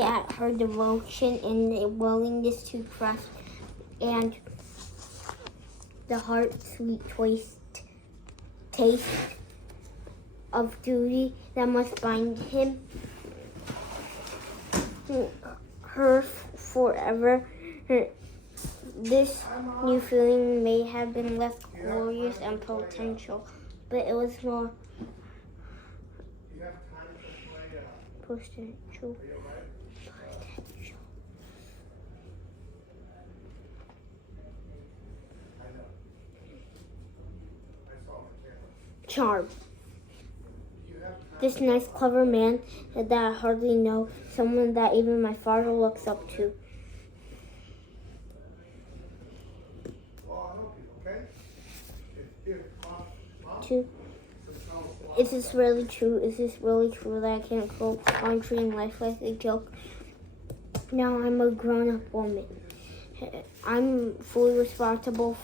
At her devotion and the willingness to trust and the heart-sweet taste of duty that must bind her forever. This new feeling may have been less glorious and potential, but it was more potential. Charm. This nice, clever man that I hardly know, someone that even my father looks up to. Is this really true? Is this really true that I can't go on treating life like a joke? Now I'm a grown-up woman. I'm fully responsible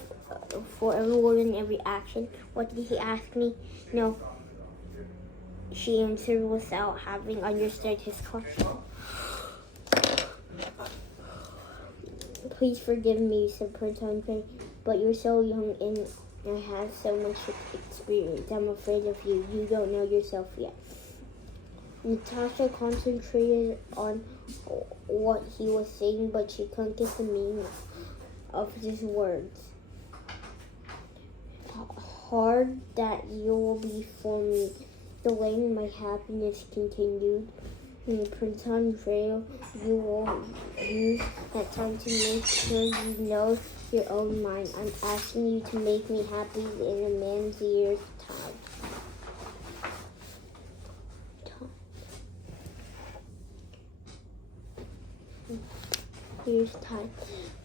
for every word and every action. What did he ask me? No. She answered without having understood his question. Please forgive me, said Prince Andre, but you're so young and I have so much experience. I'm afraid of you. You don't know yourself yet. Natasha concentrated on what he was saying, but she couldn't get the meaning of his words. Hard that you will be for me. Delaying my happiness continued. Prince Andrea, you will use that time to make sure you know your own mind. I'm asking you to make me happy in a man's year's time.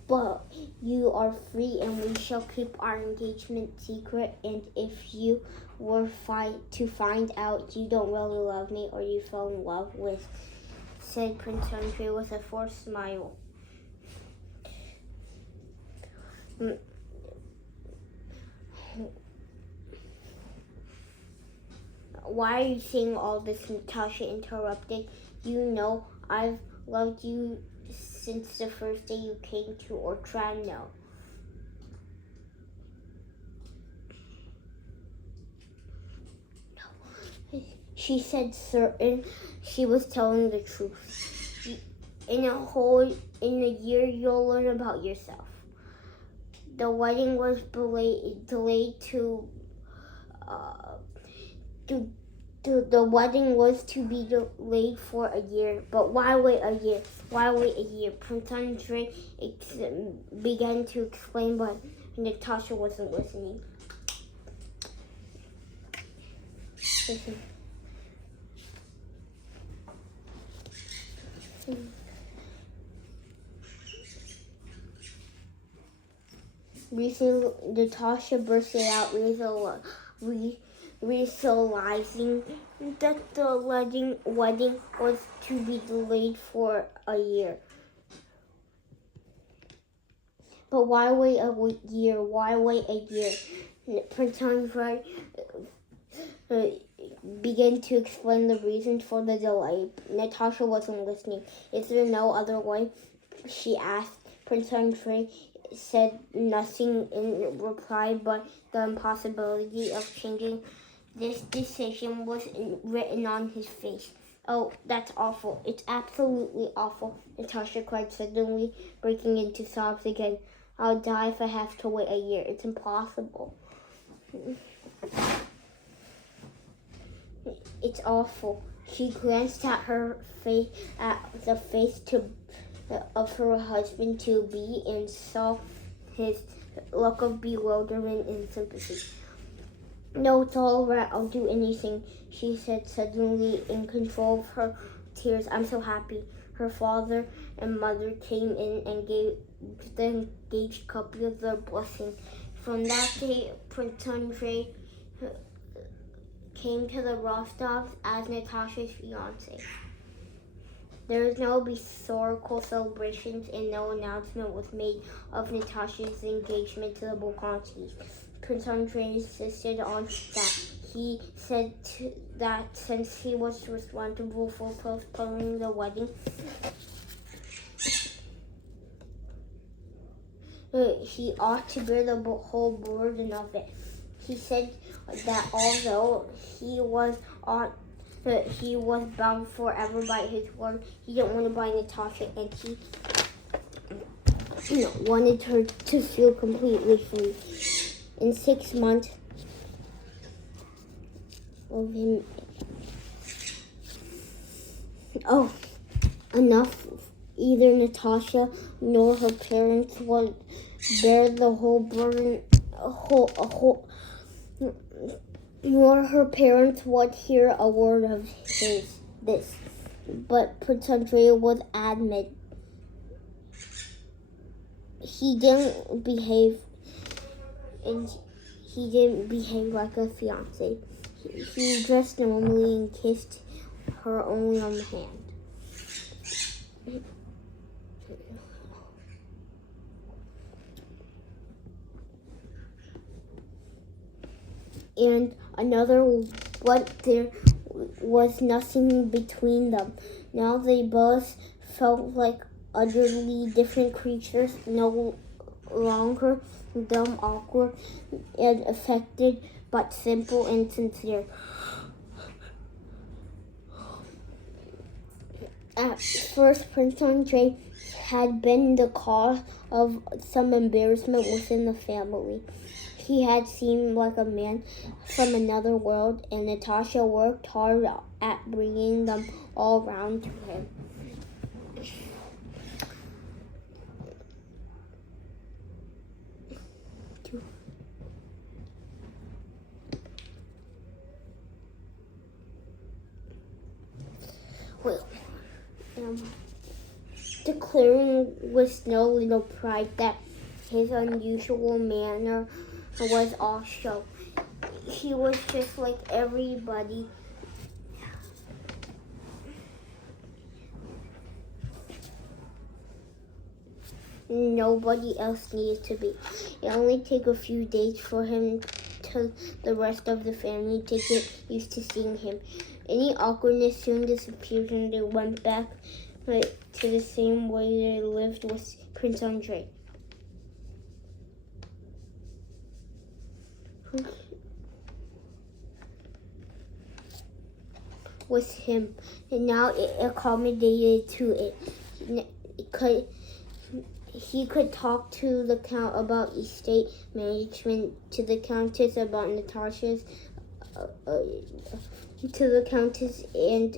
But you are free and we shall keep our engagement secret, and if you were to find out you don't really love me or you fell in love with, said Prince Andre with a forced smile. Why are you saying all this? Natasha interrupted. You know I've loved you since the first day you came to Ortrano. She said certain she was telling the truth. In a year you'll learn about yourself. The wedding was delayed to the wedding was to be delayed for a year. But why wait a year? Why wait a year? Prince Andre began to explain, but Natasha wasn't listening. Listen. Recently, Natasha bursted out, realizing that the wedding was to be delayed for a year. But why wait a year? Why wait a year? Prince Andre began to explain the reasons for the delay. Natasha wasn't listening. Is there no other way? She asked. Prince Andre said nothing in reply, but the impossibility of changing this decision was written on his face. Oh, that's awful. It's absolutely awful, Natasha cried, suddenly breaking into sobs again. I'll die if I have to wait a year. It's impossible. It's awful. She glanced at the face of her husband-to-be and saw his look of bewilderment and sympathy. No, it's all right. I'll do anything, she said, suddenly in control of her tears. I'm so happy. Her father and mother came in and gave the engaged couple their blessing. From that day, Prince Andre came to the Rostovs as Natasha's fiancé. There was no historical celebrations and no announcement was made of Natasha's engagement to the Bolkonskis. Prince Andre insisted on that. He said that since he was responsible for postponing the wedding, he ought to bear the whole burden of it. He said that although he was bound forever by his word, he didn't want to buy Natasha, and he wanted her to feel completely free. In 6 months of him, enough. Either Natasha nor her parents would bear the whole burden. Nor her parents would hear a word of this. But Prince Andrea would admit he didn't behave like a fiance. He dressed normally and kissed her only on the hand. And but there was nothing between them. Now they both felt like utterly different creatures, no longer dumb, awkward, and affected, but simple and sincere. At first, Prince Andrei had been the cause of some embarrassment within the family. He had seemed like a man from another world, and Natasha worked hard at bringing them all round to him. Declaring with no little pride that his unusual manner was all show. He was just like everybody. Nobody else needed to be. It only took a few days for him to the rest of the family to get used to seeing him. Any awkwardness soon disappeared, and they went back to the same way they lived with Prince Andrei. With him, and now it accommodated to it. He could talk to the Count about estate management, to the Countess about Natasha's, to the Countess and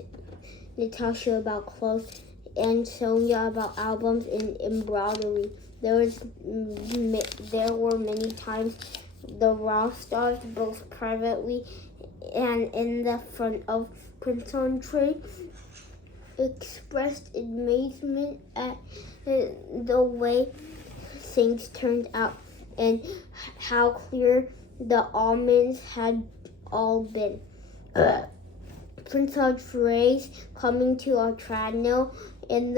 Natasha about clothes, and Sonia about albums and embroidery. There were many times the Rostars, both privately and in the front of Prince Andrei, expressed amazement at the way things turned out and how clear the omens had all been. Prince Andrei's coming to Otradno and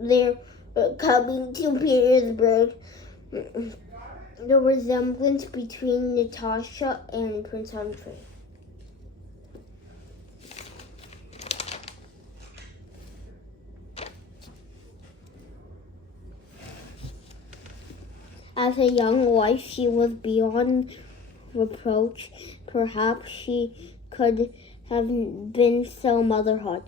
their coming to Petersburg. The resemblance between Natasha and Prince Andrei. As a young wife, she was beyond reproach. Perhaps she could have been so motherhood.